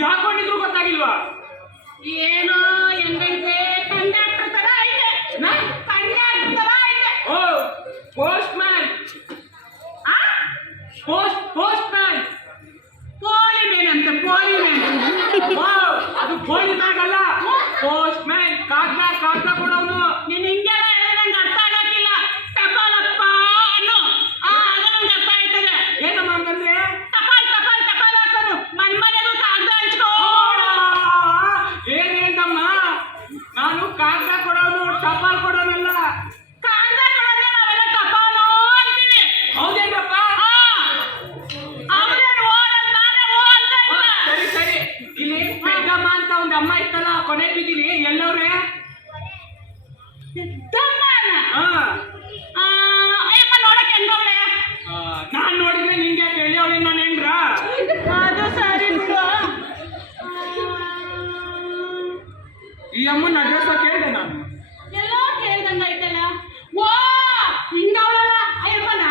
ಇದು ಹಾಕೊಂಡಿದ್ರು ಗೊತ್ತಾಗಿಲ್ವಾ? ಏನೋ ಹೆಂಗೈತೆ ಕಂಡಕ್ಟರ್ ತರ ಐತೆ. ಕಂಡಕ್ಟರ್ ತರ ಐತೆ. ಓ ಪೋಸ್ಟ್ ಮ್ಯಾನ್. Postman. ಪೋಲಿ ಮ್ಯಾನ್ ಅಂತ ಪೋಲಿ ಮ್ಯಾನ್. ಅದು ಪೋಲಿ ಮ್ಯಾನ್ ಅಲ್ಲ, ಪೋಸ್ಟ್ ಮ್ಯಾನ್. ಕಾಗ್ದ ಕೊಡೋನು. ನೀನ್ ಹಿಂಗೆಲ್ಲ ಹೇಳಿದ್ರೆ ಅರ್ಥ ಆಗಕ್ಕಿಲ್ಲ. ಟಪಾಲಪ್ಪ ಅನ್ನು ಆಗ ನಂಗೆ ಅರ್ಥ ಆಯ್ತದೆ. ಏನಮ್ಮ ಹಂಗಂದ್ರೆ? ಟಪಾಲ್ ಹಾಕೋನು ಮನ್ಮನೆಗೂ ಕಾಗ್ದ ಹಂಚ್ಕೋ. ಏನ್ ಹೇಳ್ದಮ್ಮ? ನಾನು ಕಾಗ್ದ ಕೊಡೋನು, ಟಪಾಲ್ ಕೊಡೋನಲ್ಲ. ಕಾಗ್ದ ಕೊಡೋದೇ ನಾವೆಲ್ಲ ಟಪಾಲು ಅಂತೀವಿ. ಹೌದೇನಪ್ಪ? ಅವ್ರೇನು ಓದಂತಾನೆ ಓ ಅಂತ ಇಲ್ಲ. ಸರಿ ಇಲ್ಲಿ ಪೆದ್ದಮ್ಮ ಅಂತ ಒಂದು ಅಮ್ಮ ಇತ್ತಲ್ಲ, ಕೊನೆ ಬಿದ್ದಿಲಿ ಎಲ್ಲವ್ರೆ? ದಮ್ಮನ ಅಯ್ಯಪ್ಪ ನೋಡಕ್ಕೆ ಹೆಂಗವ್ಳೆ? ನಾನ್ ನೋಡಿದ್ರೆ ನಿಂಗೆ ಕೇಳಿ ಅವಳಿಗೆ ನಾನು ಹೆಂಗ್ರ? ಅದು ಸರಿ ಬಿಡು. ಈ ಅಮ್ಮನ ಅಡ್ರೆಸ್ ಕೇಳಿದೆ ನಾನು. ಎಲ್ಲೋ ಕೇಳ್ದಂಗ ಐತಲ್ಲ. ಓ ಹಿಂಗವಳಲ್ಲ ಅಯ್ಯಪ್ಪನ.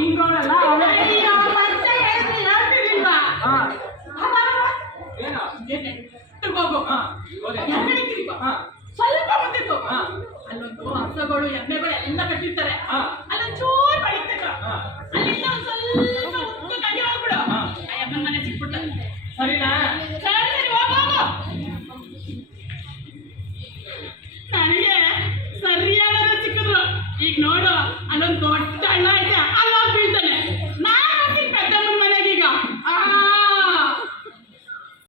ಹಿಂಗವಳಲ್ಲ ಅಯ್ಯೋ ಮತ್ತೆ ಹೇಳ್ತಿರ್ಲಿಲ್ವಾ? ಏನೋ ಹೋಗು ಹೋದೆ. ಎಮ್ಮೆ ತಿರುಗು. ಸ್ವಲ್ಪ ಮುಂದೆ ಹೋಗು. ಅಲ್ಲೊಂದು ಹಸುಗಳು ಎಮ್ಮೆಗಳು ಎಲ್ಲ ಕಟ್ಟಿರ್ತಾರೆ. ಅಲ್ಲೊಂದು ಚೂರು ಬೆಳೀತಕ್ಕ. ಅಲ್ಲಿಂದ ಒಂದ್ ಸ್ವಲ್ಪ ಉದ್ದು ಗಡಿ ಹೋಗ್ಬಿಡು. ಅಯ್ಯಮ್ಮನ ಮನೆ ಸಿಕ್ಬಿಡ್ತಾರೆ. ಸರಿನಾ? ಸರಿ ಹೋಗು. ನನಗೆ ಸರಿಯಾದ ಸಿಕ್ಕಿದ್ರು. ಈಗ ನೋಡು ಅಲ್ಲೊಂದು ದೊಡ್ಡ